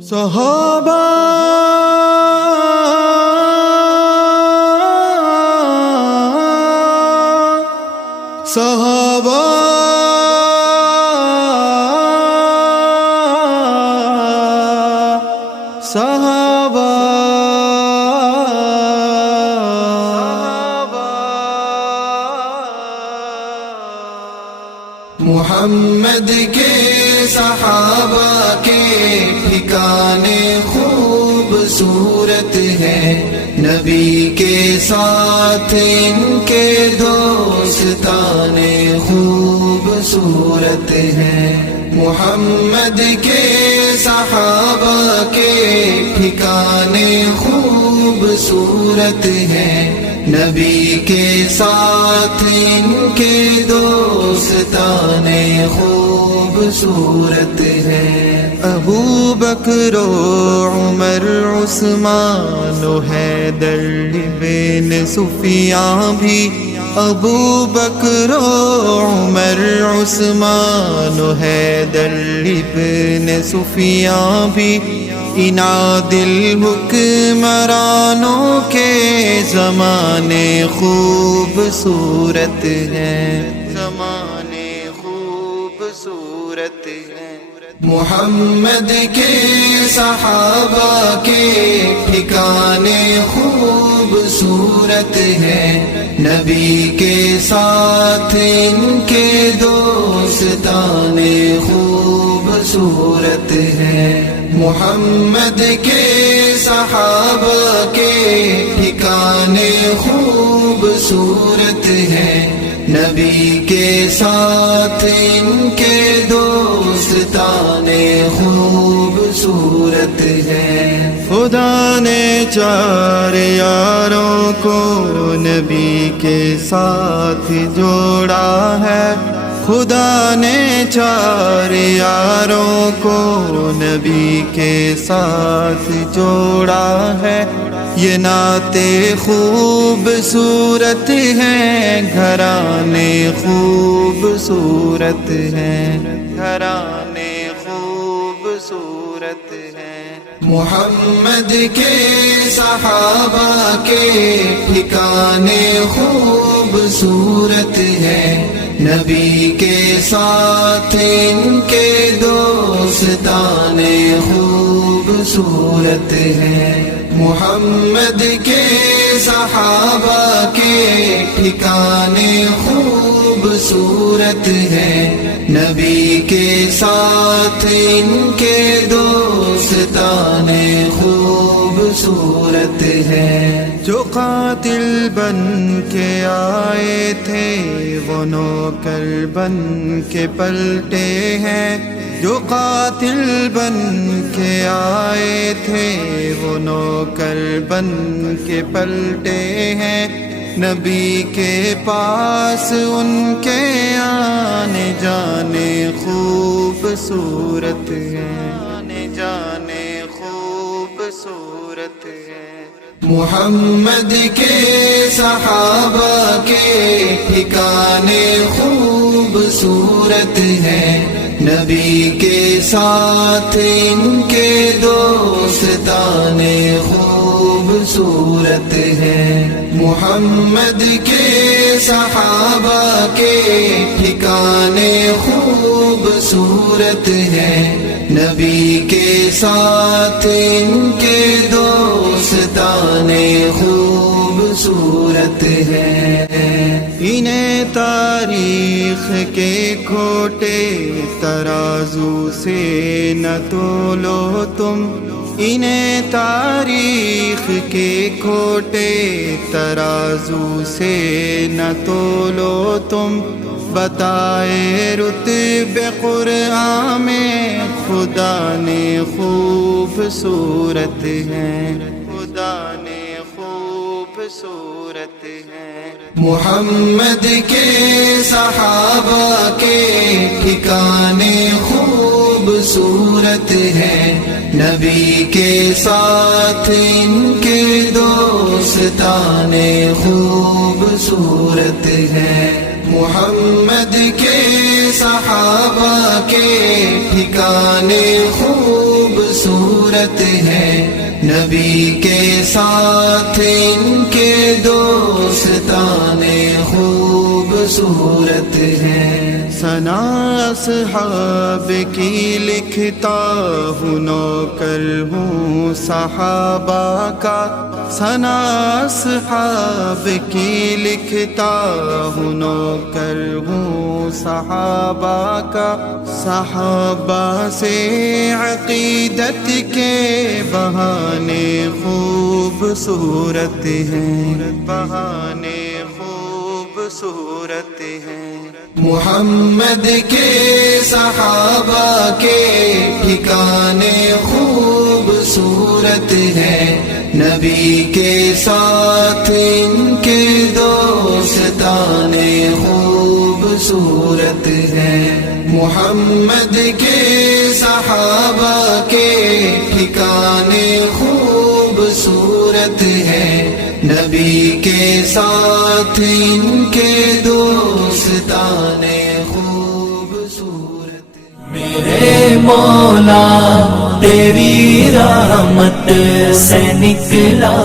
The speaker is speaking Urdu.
صحابہ صحابہ صحابہ محمد کے صحابہ کے ٹھکانے خوبصورت ہیں، نبی کے ساتھ ان کے دوستانے خوبصورت ہیں۔ محمد کے صحابہ کے ٹھکانے خوبصورت ہیں، نبی کے ساتھ ان کے دوستانے خوبصورت ہیں۔ ابو بکر و عمر عثمان و حیدر بن سفیان بھی، ابو بکر و عمر عثمان و حیدر بن سفیان بھی ان عادل حکمرانوں کے زمانے خوبصورت ہیں، زمانے خوبصورت ہیں۔ محمد کے صحابہ کے ٹھکانے خوبصورت ہیں، نبی کے ساتھ ان کے دوستانے خوبصورت ہیں۔ محمد کے صحابہ کے ٹھکانے خوبصورت ہیں، نبی کے ساتھ ان کے دوستانے خوبصورت ہیں۔ خدا نے چار یاروں کو نبی کے ساتھ جوڑا ہے، خدا نے چار یاروں کو نبی کے ساتھ جوڑا ہے۔ یہ نعتیں خوبصورت ہیں، گھرانے خوبصورت ہیں، گھرانے خوبصورت ہیں۔ محمد کے صحابہ کے ٹھکانے خوبصورت ہیں، نبی کے ساتھ ان کے دوستانے خوبصورت ہیں۔ محمد کے صحابہ کے ٹھکانے خوبصورت ہیں، نبی کے ساتھ ان کے دوستانے خوبصورت ہیں۔ جو قاتل بن کے آئے تھے وہ نوکر بن کے پلٹے ہیں، جو قاتل بن کے آئے تھے وہ نوکر بن کے پلٹے ہیں۔ نبی کے پاس ان کے آنے جانے خوبصورت ہیں، آنے جانے خوبصورت ہیں۔ محمد کے صحابہ کے ٹھکانے خوبصورت ہیں، نبی کے ساتھ ان کے دوستانے خوبصورت ہیں۔ محمد کے صحابہ کے ٹھکانے خوبصورت ہیں، نبی کے ساتھ ان کے دوستانے خوبصورت ہیں۔ انہیں تاریخ کے کھوٹے ترازو سے نہ تولو تم، انہیں تاریخ کے کھوٹے ترازو سے نہ تولو تم۔ بتائے رتبے قرآن میں خدا نے خوبصورت ہیں، خدا نے خوبصورت ہیں۔ محمد کے صحابہ کے ٹھکانے خوبصورت ہیں، نبی کے ساتھ ان کے دوستانے خوبصورت ہیں۔ محمد کے صحابہ کے ٹھکانے خوبصورت ہیں، نبی کے ساتھ ان کے دوستانے خوبصورت ہیں۔ ثنا اصحاب کی لکھتا ہوں، نوکر ہوں صحابہ کا، ثنا اصحاب کی لکھتا ہوں، نوکر ہوں صحابہ کا۔ صحابہ سے عقیدت کے بہانے خوبصورت ہیں، بہانے خوبصورت ہیں۔ محمد کے صحابہ کے ٹھکانے خوبصورت ہیں، نبی کے ساتھ ان کے دوستانے خوبصورت ہیں۔ محمد کے صحابہ کے ٹھکانے خوبصورت ہیں، نبی کے ساتھ ان کے دوستانے خوبصورت۔ میرے مولا تیری رحمت سے نکلا